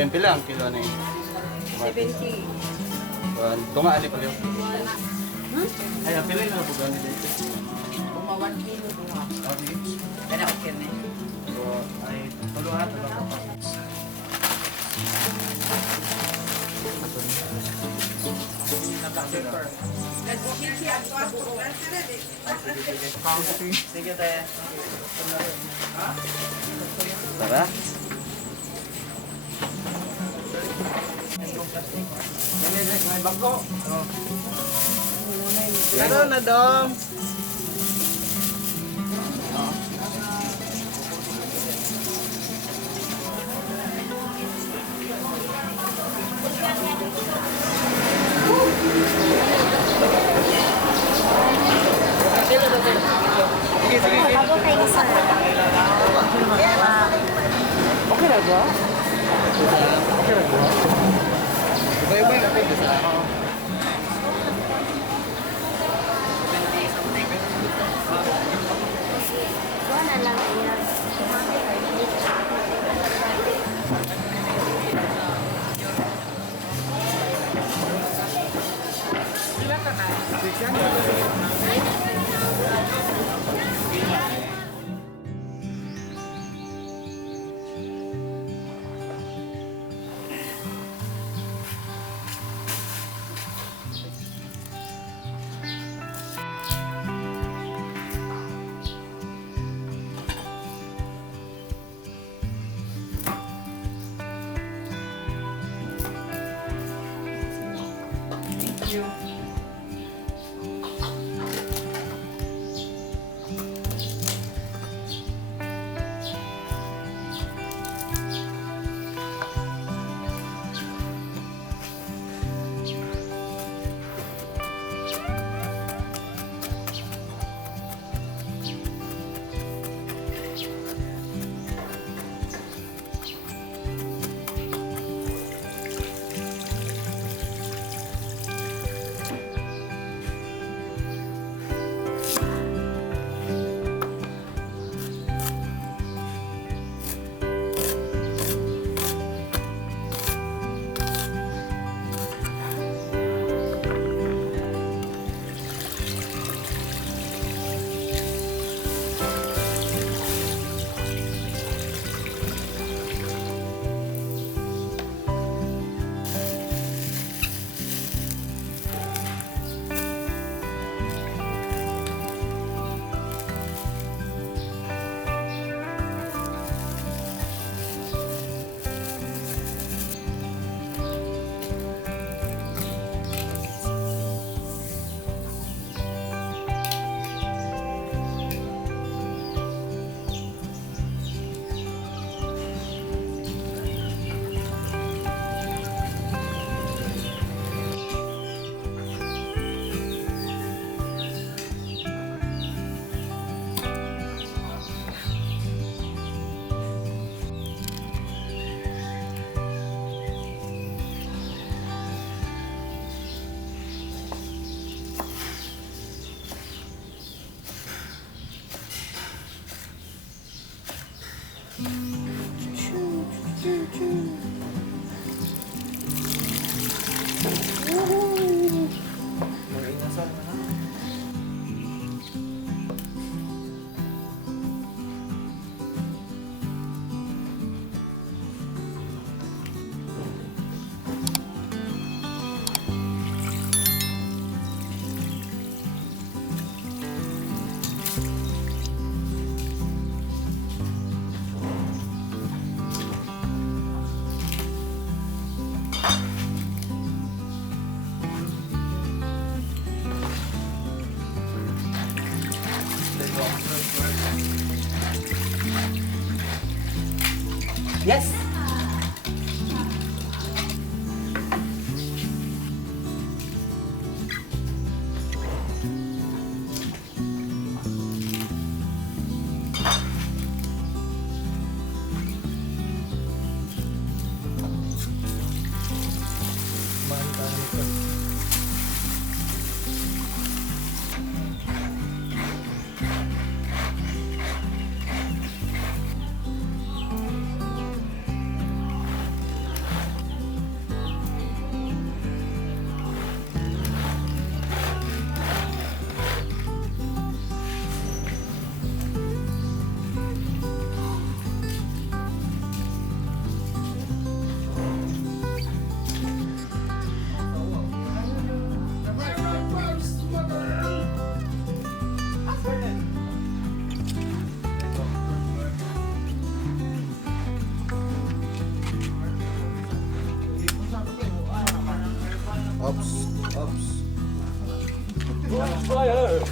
20 lang, kilo na eh. 70. Tunga, ali pa liyo. Hmm? Ay, apilay na po gani dito. Kuma 1 kilo duha. Okay. Kaya okay na. So, ay, tuluhan, tuluhan pa. Sige tayo. Tara. May bangko. Ano na dong? Sige, sige, sige. Ako kayo sa Okay na ba? Okay na ba? Iba-iba yung kapit. Doon na lang yan. Thank you. Ops. Ops. Fire!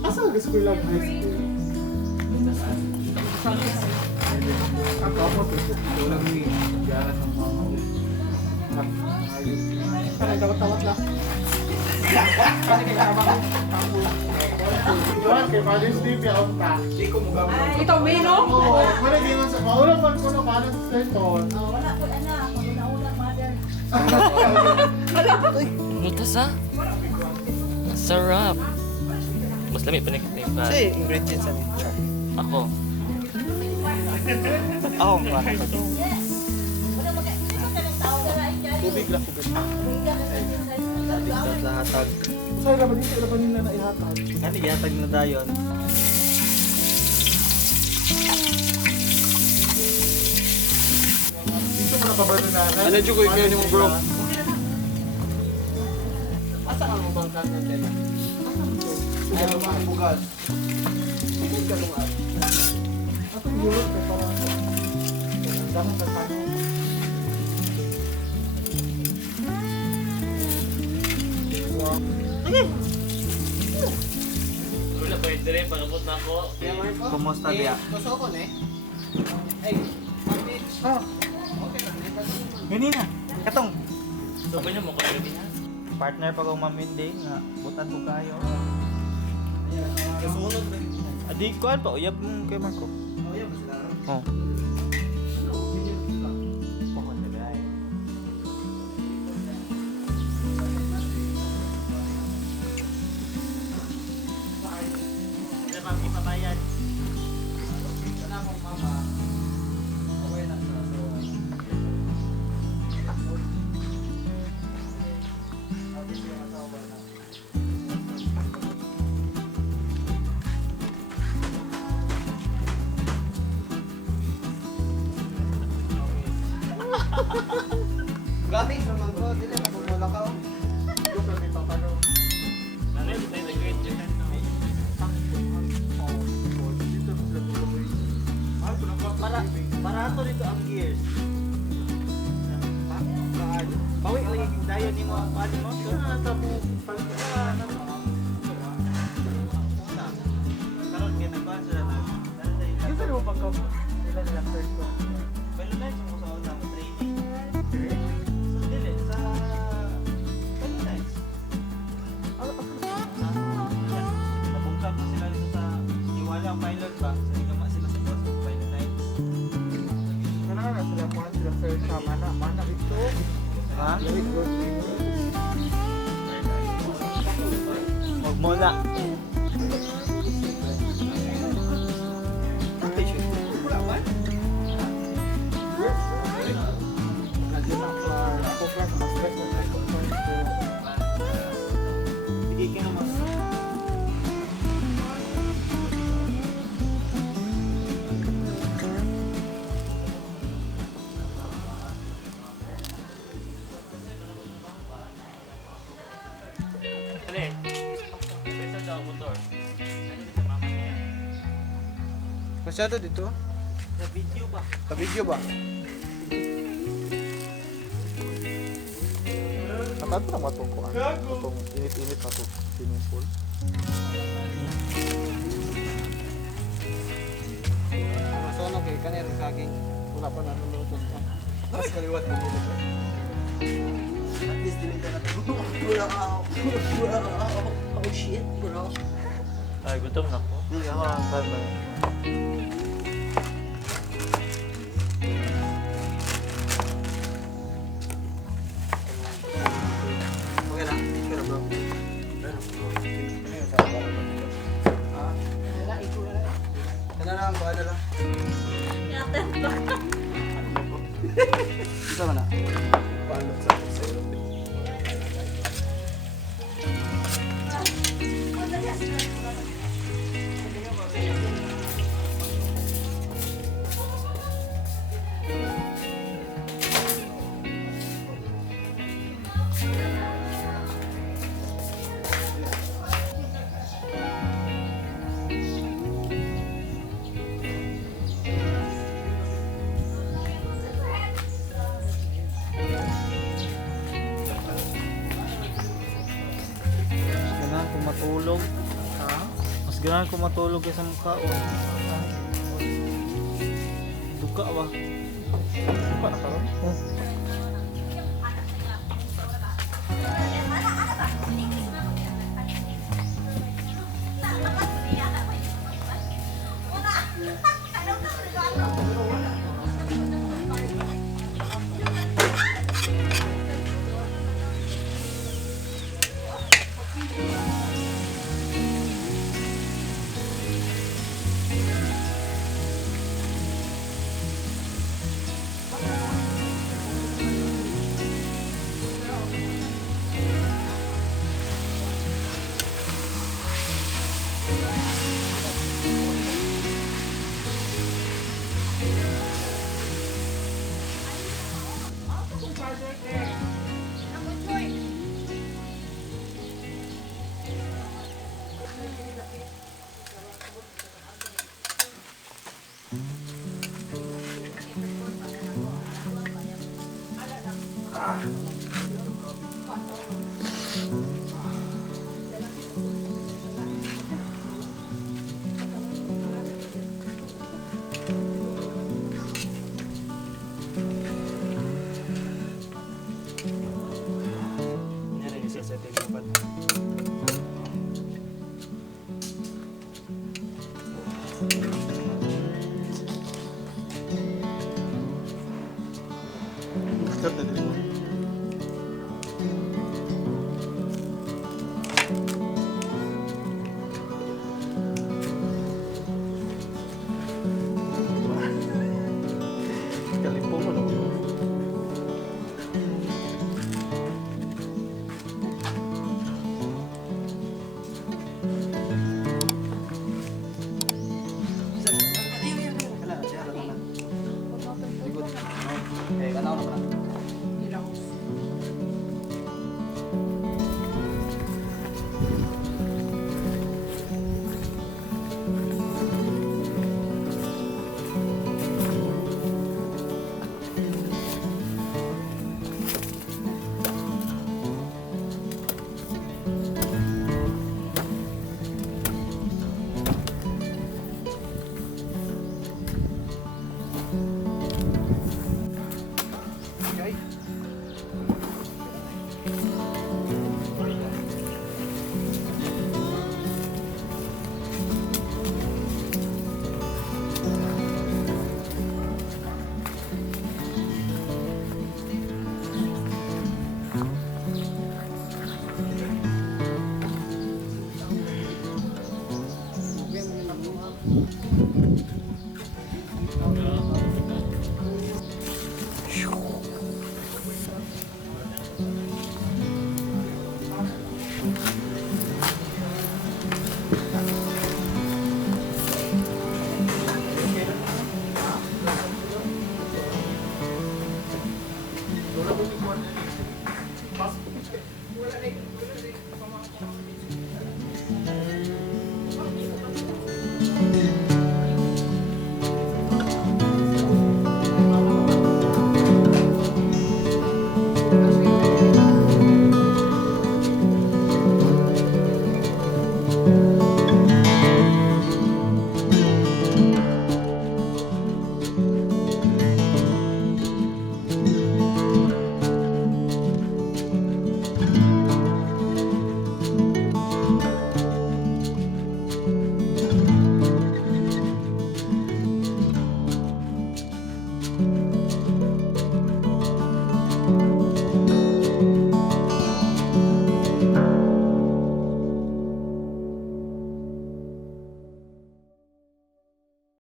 Asa ka school lang high school? Ang kapot ito. Walang ni. Gara ng mga Parang tawat-tawat lang. Kasi kailangan Juan, kay Father's Day, piyaon ka. ito, Mino? Oo, wala din sa maulang man ko na kanan sa Stenton. Wala po, anak. Una-una, mother. Lutas ah. Sarap. Mas lamig pa yung pan. Kasi ingredients ano yun? Ako. Ako ang mga Tubig lang ko ganyan. sa hatag. Sa'yo naman dito, naman nila na ihatag. Ano ihatag na dayon? Dito mo na pabalunanan. Ano dyan ko yung mo bro? Asa ang ubang kanan nila? Ay, lumang bugas. Hindi ka lumang. Ako yung Europe na parang damang sa kanan. Wala pa yung dire, pagabot na ako. Kumusta diya? Ganina. Katong. So, ba niyo mo ko yung niya? Partner pa kong mamindi nga butan ko kayo. Adi ko pa uyab mo kay Marco. Oh. Pohon na dai. Wala pa kami pabayad. Gratis naman bro, dili na bumula ka. Dito ka may papano. Nanay, ito yung great Japan na. Dito sila tuloy. Ah, ito lang ba? Barato dito ang gears. Bawi lagi yung dayon ni mo ang pali mo. Ito na natabo. Karon kay nagban sila na. Dito na mo pagka nila nila first ko. Pero na yung sa unang training. So dili sa Pilipinas. Nabungkak na sila dito sa Iwala pilot ba? Sa igama sila sa boss of pilot night. Kailangan na sila kuhan sila first sa mana ito. Ha? Very good. Huwag mo na. Hindi ka naman. Dali. Pesa daw ang motor. Ano sa mama niya? Masyado dito? Sa video ba? Sa video ba? Ato na matong kuan. Matong init-init na to swimming pool. So ano kay kanir saging wala pa naluluto. Mas kaliwat mo dito. At least dili ka na. Oh shit, bro. Ay, gutom na po. Hindi ako ang kalma. Okay na? Okay na bro? Kana lang, baka na lang. Isa man na. Paano sa sa'yo? Ganahan ko matulog. Ha? Mas ganahan ko matulog kaysa mukha. Duka ba? Paano ka ron?